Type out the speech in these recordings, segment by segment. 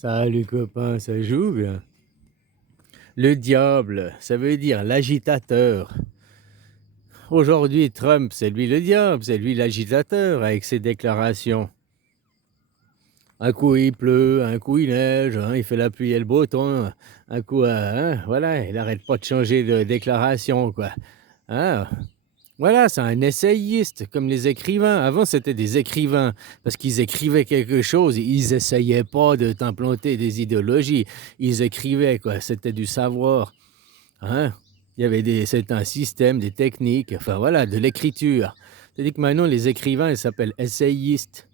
Salut copain, ça joue bien. Le diable, ça veut dire l'agitateur. Aujourd'hui, Trump, c'est lui le diable, c'est lui l'agitateur avec ses déclarations. Un coup il pleut, un coup il neige, hein, il fait la pluie et le beau temps. Un coup, voilà, il n'arrête pas de changer de déclaration, quoi. Hein, voilà, c'est un essayiste, comme les écrivains. Avant, c'était des écrivains, parce qu'ils écrivaient quelque chose, ils essayaient pas de t'implanter des idéologies. Ils écrivaient, quoi, c'était du savoir. Hein. Il y avait c'est un système, des techniques, enfin voilà, de l'écriture. C'est-à-dire que maintenant, les écrivains, ils s'appellent essayistes.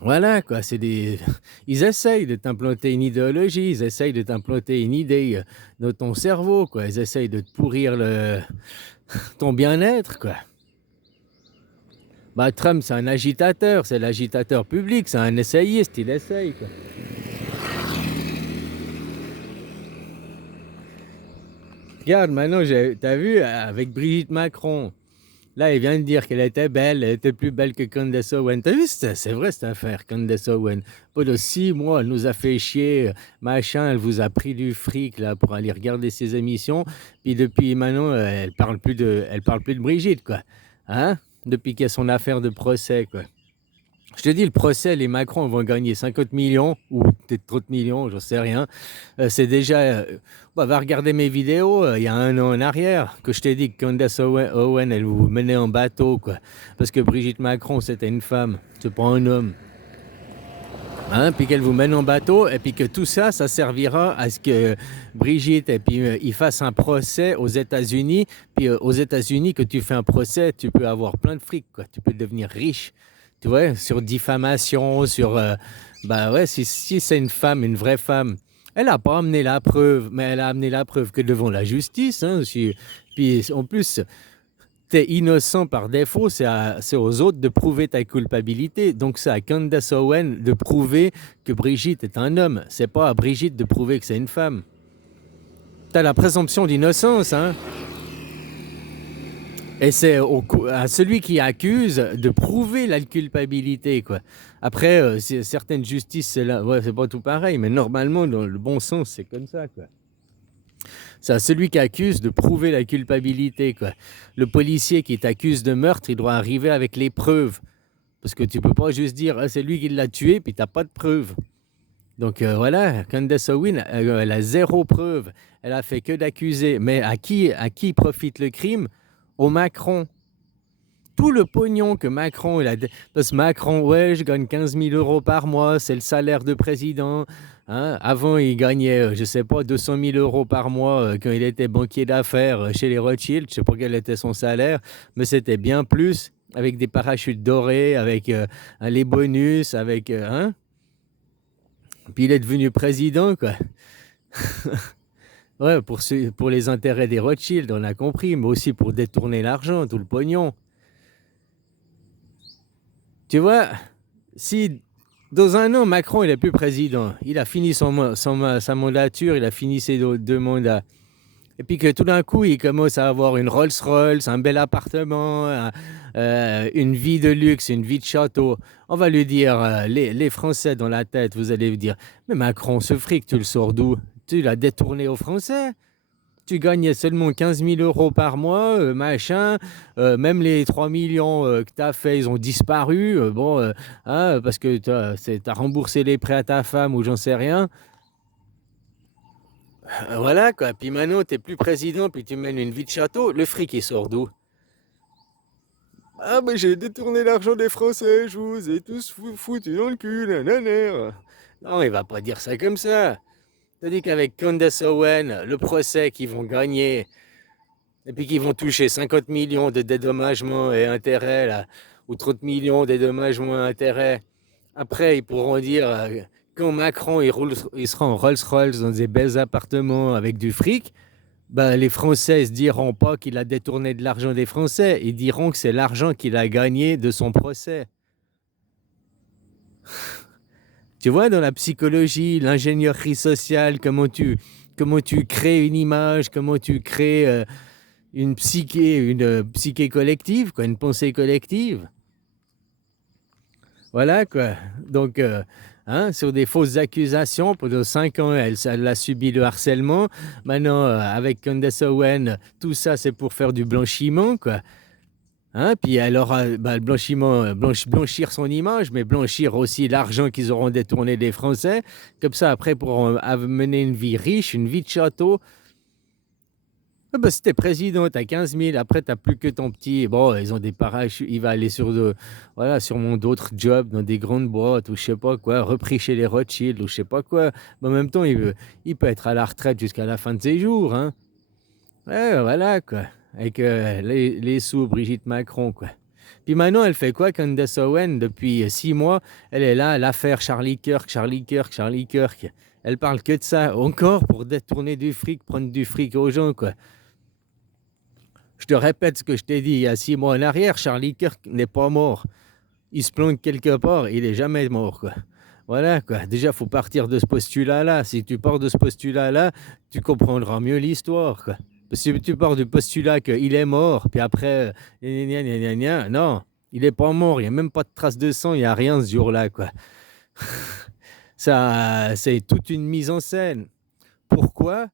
Voilà, quoi, ils essayent de t'implanter une idéologie, ils essayent de t'implanter une idée dans ton cerveau, quoi. Ils essayent de te pourrir ton bien-être, quoi. Bah, Trump, c'est un agitateur, c'est l'agitateur public, c'est un essayiste, il essaye, quoi. Regarde, maintenant, t'as vu, avec Brigitte Macron, là, il vient de dire qu'elle était belle, elle était plus belle que Candace Owen. T'as vu, c'est vrai cette affaire, Candace Owen. Pendant 6 mois, elle nous a fait chier, machin, elle vous a pris du fric, là, pour aller regarder ses émissions. Puis depuis maintenant, elle parle plus de Brigitte, quoi. Hein? Depuis qu'il y a son affaire de procès, quoi. Je te dis, le procès, les Macron vont gagner 50 millions, ou peut-être 30 millions, j'en sais rien. C'est déjà... va regarder mes vidéos, il y a 1 an en arrière, que je t'ai dit que Candace Owen, elle vous menait en bateau, quoi. Parce que Brigitte Macron, c'était une femme, c'est pas un homme. Hein, puis qu'elle vous mène en bateau, et puis que tout ça, ça servira à ce que Brigitte, et puis il fasse un procès aux États-Unis. Puis aux États-Unis, que tu fais un procès, tu peux avoir plein de fric, quoi. Tu peux devenir riche, tu vois, sur diffamation, sur... bah ouais, si c'est une femme, une vraie femme, elle n'a pas amené la preuve, mais elle a amené la preuve que devant la justice. Hein, puis en plus, t'es innocent par défaut, c'est aux autres de prouver ta culpabilité. Donc c'est à Candace Owen de prouver que Brigitte est un homme. C'est pas à Brigitte de prouver que c'est une femme. T'as la présomption d'innocence, hein. Et c'est à celui qui accuse de prouver la culpabilité, quoi. Après, certaines justices, c'est pas tout pareil, mais normalement, dans le bon sens, c'est comme ça, quoi. C'est à celui qui accuse de prouver la culpabilité, quoi. Le policier qui t'accuse de meurtre, il doit arriver avec les preuves. Parce que tu peux pas juste dire c'est lui qui l'a tué, puis t'as pas de preuves. Donc voilà, Candace Owen, elle a zéro preuve. Elle a fait que d'accuser. Mais à qui profite le crime? Au Macron. Tout le pognon que Macron, parce que Macron, ouais, je gagne 15 000 euros par mois, c'est le salaire de président. Hein. Avant, il gagnait, je sais pas, 200 000 euros par mois quand il était banquier d'affaires chez les Rothschild. Je sais pas quel était son salaire, mais c'était bien plus, avec des parachutes dorés, avec les bonus, avec... hein. Puis il est devenu président, quoi. Ouais, pour les intérêts des Rothschild, on a compris, mais aussi pour détourner l'argent, tout le pognon. Tu vois, si dans 1 an, Macron, il n'est plus président, il a fini sa mandature, il a fini ses 2 mandats, et puis que tout d'un coup, il commence à avoir une Rolls-Royce, un bel appartement, une vie de luxe, une vie de château, on va lui dire, les Français dans la tête, vous allez vous dire, mais Macron, ce fric, tu le sors d'où? Tu l'as détourné aux Français? Tu gagnais seulement 15 000 euros par mois, machin. Même les 3 millions que tu as fait, ils ont disparu. Hein, parce que tu as remboursé les prêts à ta femme ou j'en sais rien. Voilà, quoi. Puis maintenant, tu n'es plus président, puis tu mènes une vie de château. Le fric, il sort d'où? Ah, mais j'ai détourné l'argent des Français, je vous ai tous foutu dans le cul, nanana. Non, il va pas dire ça comme ça. Tandis qu'avec Candace Owen, le procès qu'ils vont gagner, et puis qu'ils vont toucher 50 millions de dédommagements et intérêts, là, ou 30 millions de dédommagements et intérêts. Après, ils pourront dire, quand Macron il sera en Rolls-Royce dans des bels appartements avec du fric, ben, les Français ne se diront pas qu'il a détourné de l'argent des Français. Ils diront que c'est l'argent qu'il a gagné de son procès. Tu vois, dans la psychologie, l'ingénierie sociale, comment tu crées une image, comment tu crées une psyché collective, quoi, une pensée collective. Voilà, quoi. Donc, hein, sur des fausses accusations. Pendant 5 ans, elle a subi le harcèlement. Maintenant, avec Candace Owen, tout ça, c'est pour faire du blanchiment, quoi. Hein, puis elle aura le blanchiment, blanchir son image, mais blanchir aussi l'argent qu'ils auront détourné des Français. Comme ça, après, pour mener une vie riche, une vie de château. Ah bah, si t'es président, t'as 15 000, après t'as plus que ton petit. Bon, ils ont des parachutes, il va aller voilà, sûrement d'autres jobs dans des grandes boîtes ou je sais pas quoi, repris chez les Rothschild ou je sais pas quoi. Mais en même temps, il peut être à la retraite jusqu'à la fin de ses jours, hein. Ouais, voilà, quoi. Avec les sous Brigitte Macron, quoi. Puis maintenant, elle fait quoi, Candace Owen? Depuis 6 mois, elle est là, l'affaire Charlie Kirk, Charlie Kirk, Charlie Kirk. Elle parle que de ça, encore pour détourner du fric, prendre du fric aux gens, quoi. Je te répète ce que je t'ai dit il y a 6 mois en arrière, Charlie Kirk n'est pas mort. Il se planque quelque part, il est jamais mort, quoi. Voilà, quoi. Déjà, faut partir de ce postulat-là. Si tu pars de ce postulat-là, tu comprendras mieux l'histoire, quoi. Parce que si tu pars du postulat qu'il est mort, puis après, non, il n'est pas mort, il n'y a même pas de trace de sang, il n'y a rien ce jour-là, quoi. Ça, c'est toute une mise en scène. Pourquoi?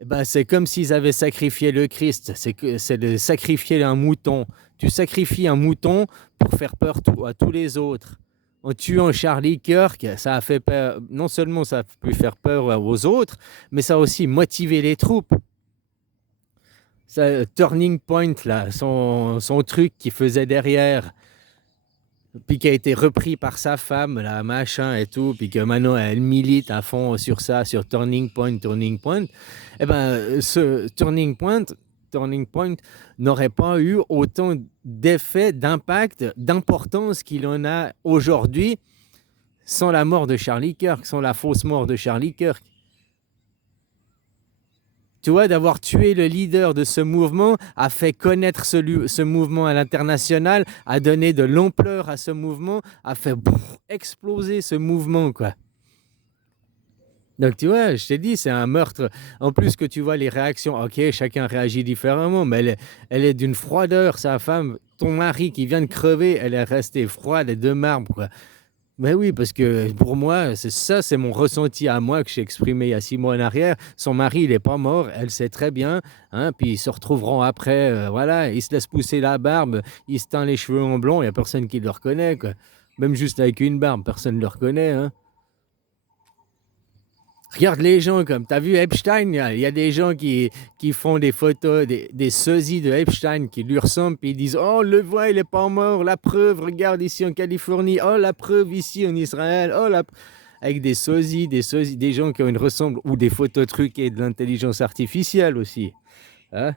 Eh ben, c'est comme s'ils avaient sacrifié le Christ. C'est de sacrifier un mouton. Tu sacrifies un mouton pour faire peur à tous les autres. En tuant Charlie Kirk, ça a fait peur. Non seulement ça a pu faire peur aux autres, mais ça a aussi motivé les troupes. Ça, Turning Point, là, son truc qu'il faisait derrière, puis qui a été repris par sa femme, là, machin et tout, puis que maintenant elle milite à fond sur ça, sur Turning Point. Eh ben, ce Turning Point n'aurait pas eu autant d'effet, d'impact, d'importance qu'il en a aujourd'hui sans la mort de Charlie Kirk, sans la fausse mort de Charlie Kirk. Tu vois, d'avoir tué le leader de ce mouvement a fait connaître ce mouvement à l'international, a donné de l'ampleur à ce mouvement, a fait exploser ce mouvement, quoi. Donc, tu vois, je t'ai dit, c'est un meurtre. En plus que tu vois les réactions, ok, chacun réagit différemment, mais elle est d'une froideur, sa femme. Ton mari qui vient de crever, elle est restée froide et de marbre, quoi. Ben oui, parce que pour moi, c'est mon ressenti à moi que j'ai exprimé il y a 6 mois en arrière. Son mari, il n'est pas mort, elle sait très bien, hein, puis ils se retrouveront après, voilà, il se laisse pousser la barbe, il se teint les cheveux en blond, il n'y a personne qui le reconnaît, quoi. Même juste avec une barbe, personne ne le reconnaît, hein. Regarde les gens comme, t'as vu Epstein, il y a des gens qui font des photos, des sosies de Epstein qui lui ressemblent, puis ils disent, oh, le voit, il est pas mort, la preuve, regarde ici en Californie, oh, la preuve ici en Israël, oh, avec des sosies, des gens qui ont une ressemble, ou des photos truquées de l'intelligence artificielle aussi. Hein?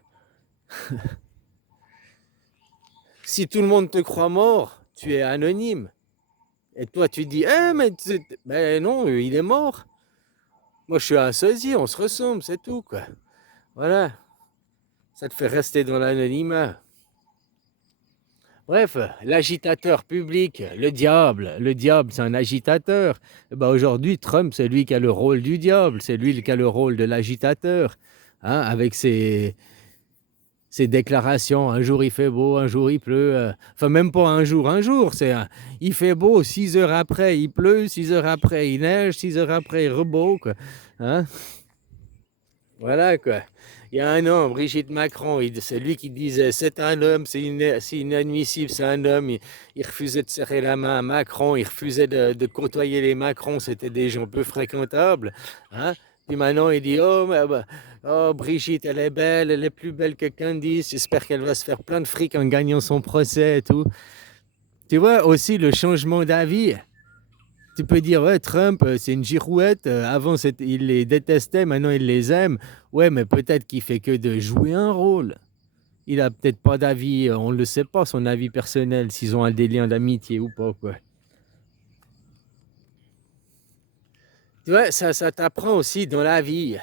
Si tout le monde te croit mort, tu es anonyme. Et toi, tu dis, mais ben non, il est mort. Moi, je suis un sosie, on se ressemble, c'est tout, quoi. Voilà, ça te fait rester dans l'anonymat. Bref, l'agitateur public, le diable c'est un agitateur. Et ben aujourd'hui, Trump, c'est lui qui a le rôle du diable, c'est lui qui a le rôle de l'agitateur, hein, avec ses déclarations, un jour il fait beau, un jour il pleut, enfin même pas un jour, il fait beau, 6 heures après il pleut, 6 heures après il neige, 6 heures après il rebeau, quoi. Hein? Voilà, quoi. Il y a un an, Brigitte Macron, c'est lui qui disait c'est un homme, c'est inadmissible, c'est un homme. Il refusait de serrer la main à Macron, il refusait de côtoyer les Macron, c'était des gens peu fréquentables, hein. Puis maintenant, il dit oh, Brigitte, elle est belle, elle est plus belle que Candice, j'espère qu'elle va se faire plein de fric en gagnant son procès et tout. Tu vois aussi le changement d'avis. Tu peux dire, ouais, Trump, c'est une girouette. Avant, il les détestait, maintenant, il les aime. Ouais, mais peut-être qu'il fait que de jouer un rôle. Il a peut-être pas d'avis, on ne le sait pas, son avis personnel, s'ils ont des liens d'amitié ou pas, quoi. Tu vois, ça t'apprend aussi dans la vie.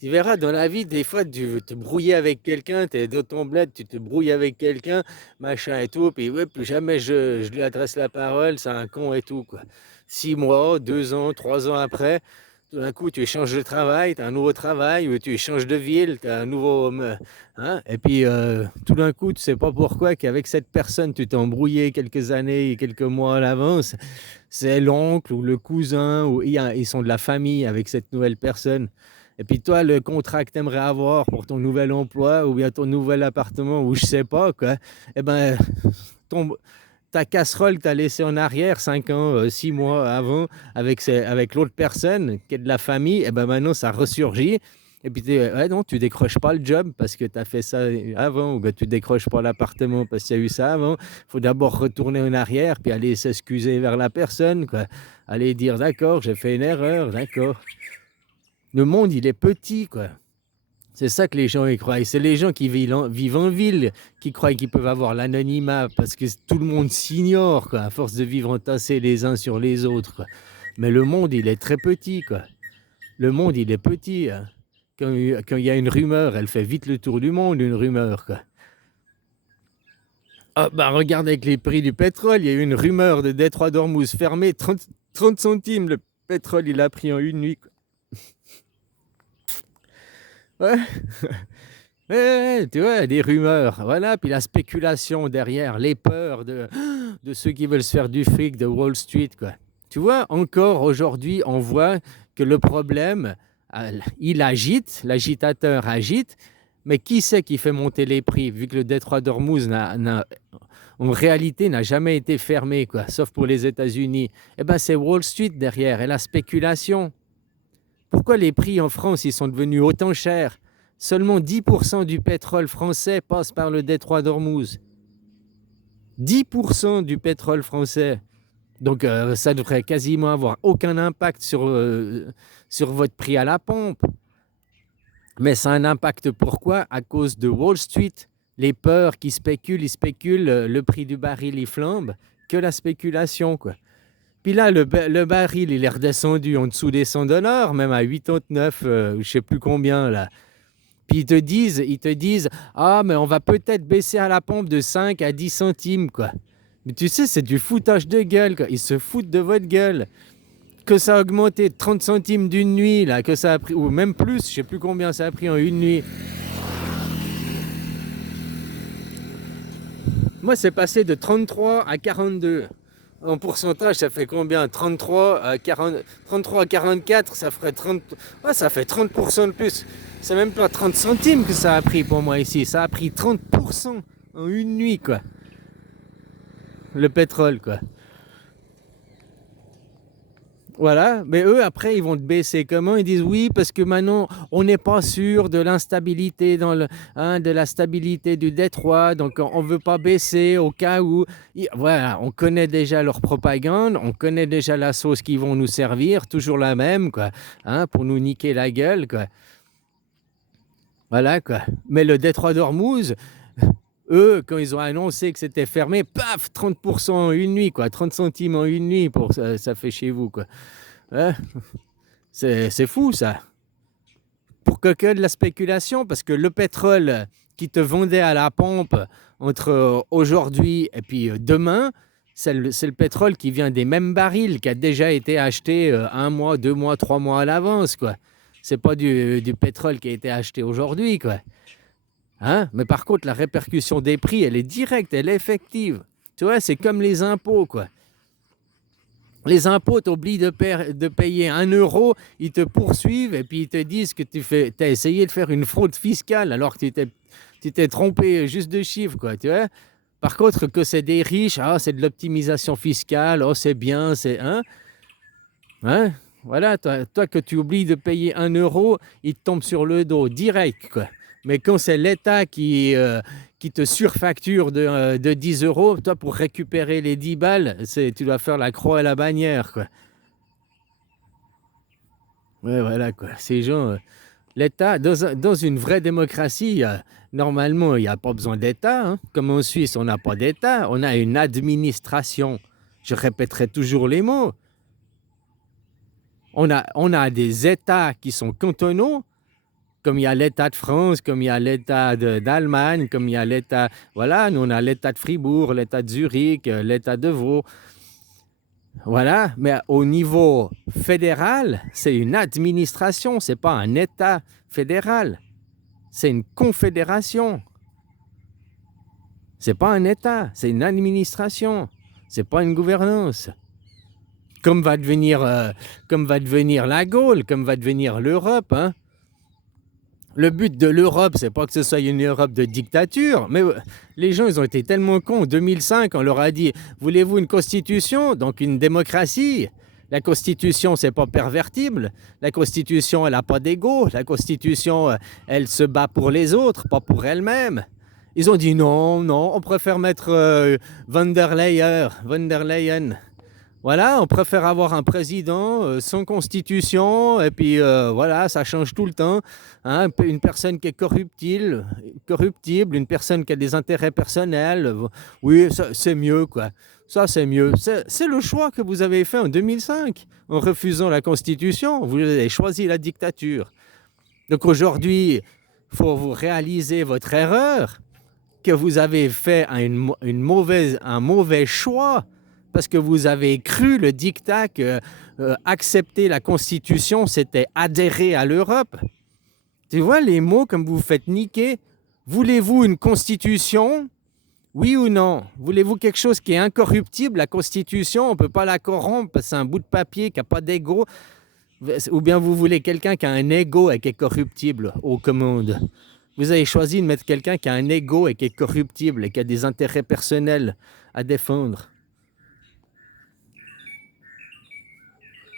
Tu verras, dans la vie, des fois, tu veux te brouiller avec quelqu'un, tu es dans ton bled, tu te brouilles avec quelqu'un, machin et tout, puis ouais, plus jamais je lui adresse la parole, c'est un con et tout, quoi. 6 mois, 2 ans, 3 ans après, Tout d'un coup, tu changes de travail, tu as un nouveau travail, ou tu changes de ville, tu as un nouveau... hein, et puis, tout d'un coup, tu sais pas pourquoi qu'avec cette personne, tu t'es embrouillé quelques années, quelques mois à l'avance. C'est l'oncle ou le cousin, ou ils sont de la famille avec cette nouvelle personne. Et puis toi, le contrat que tu aimerais avoir pour ton nouvel emploi ou bien ton nouvel appartement, ou je sais pas quoi, eh ben, ton, ta casserole que tu as laissée en arrière 5 ans, 6 mois avant, avec l'autre personne qui est de la famille, et ben maintenant ça ressurgit. Et puis ouais, non, tu décroches pas le job parce que tu as fait ça avant, ou que tu décroches pas l'appartement parce qu'il y a eu ça avant. Il faut d'abord retourner en arrière, puis aller s'excuser vers la personne, quoi. Aller dire d'accord, j'ai fait une erreur, d'accord. Le monde, il est petit, quoi. C'est ça que les gens y croient. C'est les gens qui vivent en ville qui croient qu'ils peuvent avoir l'anonymat parce que tout le monde s'ignore, quoi, à force de vivre entassés les uns sur les autres, quoi. Mais le monde, il est très petit, quoi. Le monde, il est petit, hein. Quand il y a une rumeur, elle fait vite le tour du monde, une rumeur, quoi. Ah, bah, regarde avec les prix du pétrole, il y a eu une rumeur de Détroit d'Ormuz fermé, 30 centimes, le pétrole, il a pris en une nuit, quoi. Ouais. Ouais, tu vois, des rumeurs, voilà, puis la spéculation derrière, les peurs de ceux qui veulent se faire du fric de Wall Street, quoi. Tu vois, encore aujourd'hui, on voit que le problème, il agite, l'agitateur agite, mais qui c'est qui fait monter les prix, vu que le détroit d'Ormuz en réalité n'a jamais été fermé, quoi, sauf pour les États-Unis. Eh bien, c'est Wall Street derrière et la spéculation. Pourquoi les prix en France ils sont devenus autant chers? Seulement 10% du pétrole français passe par le détroit d'Ormuz. 10% du pétrole français. Donc ça devrait quasiment avoir aucun impact sur votre prix à la pompe. Mais ça a un impact pourquoi? À cause de Wall Street. Les peurs qui spéculent, ils spéculent, le prix du baril il flambe, que la spéculation, quoi. Puis là, le baril, il est redescendu en dessous des 100 $, même à 89, je ne sais plus combien, là. Puis ils te disent, ah, mais on va peut-être baisser à la pompe de 5 à 10 centimes, quoi. Mais tu sais, c'est du foutage de gueule, quoi. Ils se foutent de votre gueule. Que ça a augmenté de 30 centimes d'une nuit, là, que ça a pris, ou même plus, je sais plus combien ça a pris en une nuit. Moi, c'est passé de 33 à 42. En pourcentage, ça fait combien? 33 à 44, ça ferait 30. Ouais, ça fait 30% de plus. C'est même pas 30 centimes que ça a pris pour moi ici. Ça a pris 30% en une nuit, quoi. Le pétrole, quoi. Voilà, mais eux, après, ils vont te baisser. Comment? Ils disent oui, parce que maintenant, on n'est pas sûr de l'instabilité de la stabilité du détroit, donc on ne veut pas baisser au cas où. Voilà, on connaît déjà leur propagande, on connaît déjà la sauce qu'ils vont nous servir, toujours la même, quoi, hein, pour nous niquer la gueule, quoi. Voilà, quoi. Mais le détroit d'Ormuz, eux, quand ils ont annoncé que c'était fermé, paf, 30% en une nuit, quoi, 30 centimes en une nuit, pour ça fait chez vous, quoi. Hein? C'est fou, ça. Pour que de la spéculation, parce que le pétrole qui te vendait à la pompe entre aujourd'hui et puis demain, c'est le pétrole qui vient des mêmes barils, qui a déjà été acheté 1 mois, 2 mois, 3 mois à l'avance, quoi. C'est pas du pétrole qui a été acheté aujourd'hui, quoi. Hein? Mais par contre, la répercussion des prix, elle est directe, elle est effective. Tu vois, c'est comme les impôts, quoi. Les impôts t'obligent de payer 1 euro, ils te poursuivent et puis ils te disent que tu as essayé de faire une fraude fiscale alors que tu t'es trompé juste de chiffre, quoi, tu vois. Par contre, que c'est des riches, ah, c'est de l'optimisation fiscale, oh, c'est bien, c'est... Hein? Voilà, toi que tu oublies de payer 1 euro, il te tombe sur le dos direct, quoi. Mais quand c'est l'État qui te surfacture de 10 euros, toi, pour récupérer les 10 balles, tu dois faire la croix et la bannière, quoi. Ouais, voilà, quoi. Ces gens, l'État, dans une vraie démocratie, normalement, il n'y a pas besoin d'État, hein. Comme en Suisse, on n'a pas d'État, on a une administration. Je répéterai toujours les mots. On a des États qui sont cantonaux, comme il y a l'État de France, comme il y a l'État d'Allemagne, comme il y a l'État... Voilà, nous on a l'État de Fribourg, l'État de Zurich, l'État de Vaud. Voilà, mais au niveau fédéral, c'est une administration, c'est pas un État fédéral, c'est une confédération. C'est pas un État, c'est une administration, c'est pas une gouvernance. Comme va devenir la Gaule, comme va devenir l'Europe, hein. Le but de l'Europe, c'est pas que ce soit une Europe de dictature, mais les gens, ils ont été tellement cons. En 2005, on leur a dit, voulez-vous une constitution, donc une démocratie? La constitution, c'est pas pervertible. La constitution, elle a pas d'ego. La constitution, elle se bat pour les autres, pas pour elle-même. Ils ont dit non, non, on préfère mettre von der Leyen. Voilà, on préfère avoir un président sans constitution, et puis voilà, ça change tout le temps. Hein, une personne qui est corruptible, une personne qui a des intérêts personnels, oui, c'est mieux, quoi. Ça, c'est mieux. C'est le choix que vous avez fait en 2005. En refusant la constitution, vous avez choisi la dictature. Donc aujourd'hui, il faut vous réaliser votre erreur, que vous avez fait un mauvais choix, parce que vous avez cru le diktat que accepter la Constitution, c'était adhérer à l'Europe. Tu vois les mots comme vous vous faites niquer. Voulez-vous une Constitution? Oui ou non? Voulez-vous quelque chose qui est incorruptible? La Constitution, on ne peut pas la corrompre, c'est un bout de papier qui n'a pas d'ego. Ou bien vous voulez quelqu'un qui a un ego et qui est corruptible aux commandes. Vous avez choisi de mettre quelqu'un qui a un ego et qui est corruptible et qui a des intérêts personnels à défendre.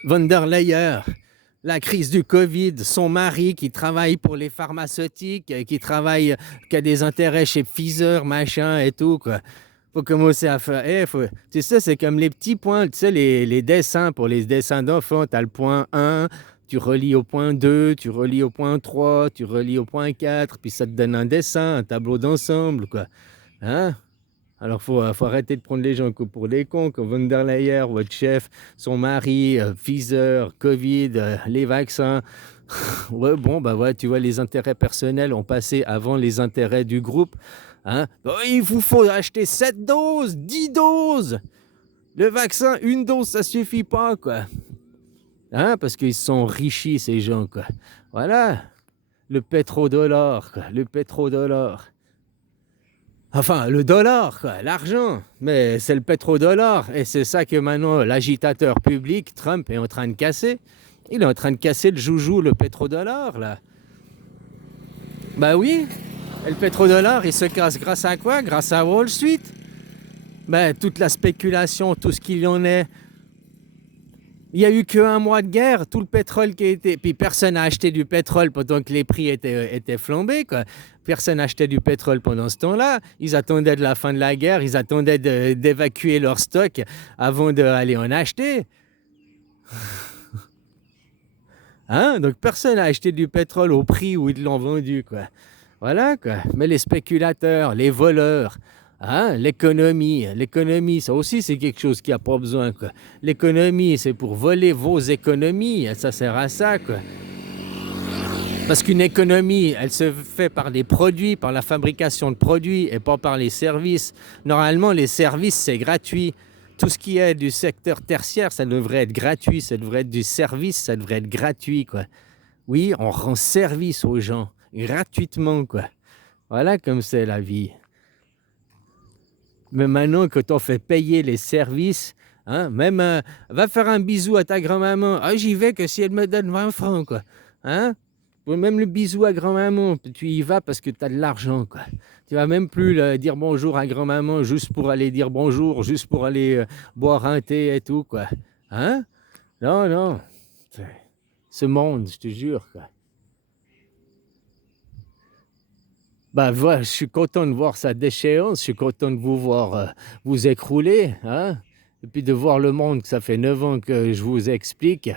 Von der Leyen, la crise du Covid, son mari qui travaille pour les pharmaceutiques, qui a des intérêts chez Pfizer, machin et tout, quoi. Faut commencer à faire. Tu sais, c'est comme les petits points, tu sais, les dessins, pour les dessins d'enfants, tu as le point 1, tu relis au point 2, tu relis au point 3, tu relis au point 4, puis ça te donne un dessin, un tableau d'ensemble, quoi. Hein? Alors, faut arrêter de prendre les gens pour des cons, comme von der Leyen, votre chef, son mari, Pfizer, Covid, les vaccins. Ouais, bon, bah ouais, tu vois, les intérêts personnels ont passé avant les intérêts du groupe. Hein? Oh, il vous faut acheter 7 doses, 10 doses. Le vaccin, une dose, ça suffit pas, quoi. Hein? Parce qu'ils sont enrichis, ces gens, quoi. Voilà. Le pétrodollar, quoi. Le pétrodollar. Enfin, le dollar, quoi, l'argent, mais c'est le pétrodollar. Et c'est ça que maintenant l'agitateur public, Trump, est en train de casser. Il est en train de casser le joujou, le pétrodollar, là. Bah oui, et le pétrodollar, il se casse grâce à quoi? Grâce à Wall Street. Ben, toute la spéculation, tout ce qu'il y en est. Il n'y a eu qu'un mois de guerre, tout le pétrole qui a été... Puis personne n'a acheté du pétrole pendant que les prix étaient flambés, quoi. Personne n'achetait du pétrole pendant ce temps-là. Ils attendaient de la fin de la guerre, ils attendaient d'évacuer leur stock avant d'aller en acheter. Hein? Donc personne n'a acheté du pétrole au prix où ils l'ont vendu, quoi. Voilà, quoi. Mais les spéculateurs, les voleurs, hein? L'économie, ça aussi c'est quelque chose qui n'a pas besoin, quoi. L'économie, c'est pour voler vos économies, ça sert à ça, quoi. Parce qu'une économie, elle se fait par des produits, par la fabrication de produits et pas par les services. Normalement, les services, c'est gratuit. Tout ce qui est du secteur tertiaire, ça devrait être gratuit. Ça devrait être du service, ça devrait être gratuit, quoi. Oui, on rend service aux gens, gratuitement, quoi. Voilà comme c'est la vie. Mais maintenant, quand on fait payer les services, hein, même va faire un bisou à ta grand-maman. Ah, j'y vais que si elle me donne 20 francs, quoi. Hein? Même le bisou à grand-maman, tu y vas parce que tu as de l'argent, quoi. Tu vas même plus dire bonjour à grand-maman juste pour aller dire bonjour, juste pour aller boire un thé et tout, quoi. Hein? Non, non. Ce monde, je te jure, quoi. Bah, voilà, je suis content de voir sa déchéance, je suis content de vous voir vous écrouler, hein? Et puis de voir le monde, que ça fait 9 ans que je vous explique,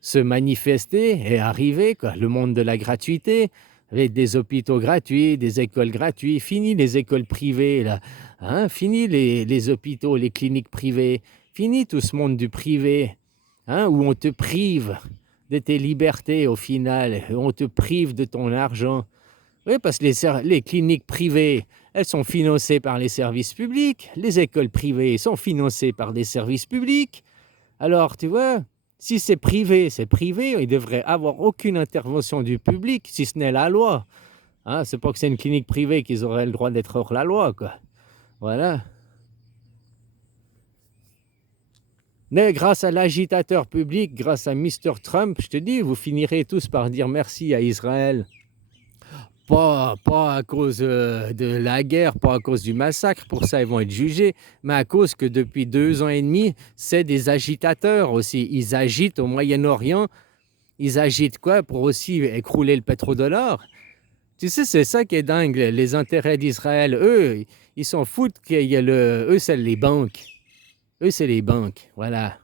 se manifester et arriver, quoi. Le monde de la gratuité, avec des hôpitaux gratuits, des écoles gratuites. Fini les écoles privées, là. Hein? Fini les hôpitaux, les cliniques privées. Fini tout ce monde du privé, hein? Où on te prive de tes libertés au final, où on te prive de ton argent. Oui, parce que les cliniques privées, elles sont financées par les services publics. Les écoles privées sont financées par des services publics. Alors, tu vois, si c'est privé, il ne devrait avoir aucune intervention du public, si ce n'est la loi. Hein, c'est pas que c'est une clinique privée qu'ils auraient le droit d'être hors la loi, quoi. Voilà. Mais grâce à l'agitateur public, grâce à Mr. Trump, je te dis, vous finirez tous par dire merci à Israël. Pas à cause de la guerre, pas à cause du massacre, pour ça ils vont être jugés, mais à cause que depuis 2 ans et demi, c'est des agitateurs aussi. Ils agitent au Moyen-Orient, ils agitent quoi pour aussi écrouler le pétrodollar. Tu sais, c'est ça qui est dingue, les intérêts d'Israël. Eux, ils s'en foutent qu'il y a Eux, c'est les banques. Eux, c'est les banques, voilà.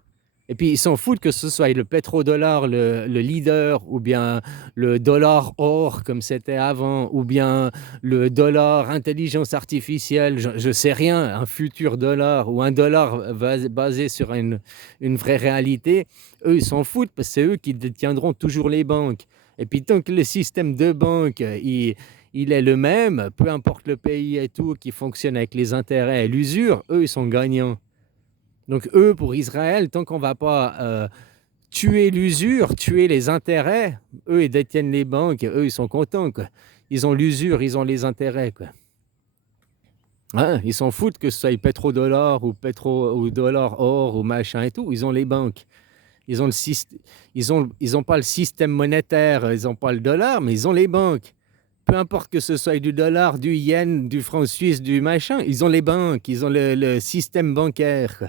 Et puis, ils s'en foutent que ce soit le pétrodollar le leader, ou bien le dollar or, comme c'était avant, ou bien le dollar intelligence artificielle, je sais rien, un futur dollar, ou un dollar basé sur une vraie réalité. Eux, ils s'en foutent parce que c'est eux qui détiendront toujours les banques. Et puis, tant que le système de banque, il est le même, peu importe le pays et tout, qui fonctionne avec les intérêts et l'usure, eux, ils sont gagnants. Donc eux, pour Israël, tant qu'on ne va pas tuer l'usure, tuer les intérêts, eux, ils détiennent les banques, eux, ils sont contents, quoi. Ils ont l'usure, ils ont les intérêts, quoi. Hein, ils s'en foutent que ce soit pétrodollar ou dollar or ou machin et tout, ils ont les banques. Ils ont pas le système monétaire, ils n'ont pas le dollar, mais ils ont les banques. Peu importe que ce soit du dollar, du yen, du franc suisse, du machin, ils ont les banques, ils ont le système bancaire, quoi.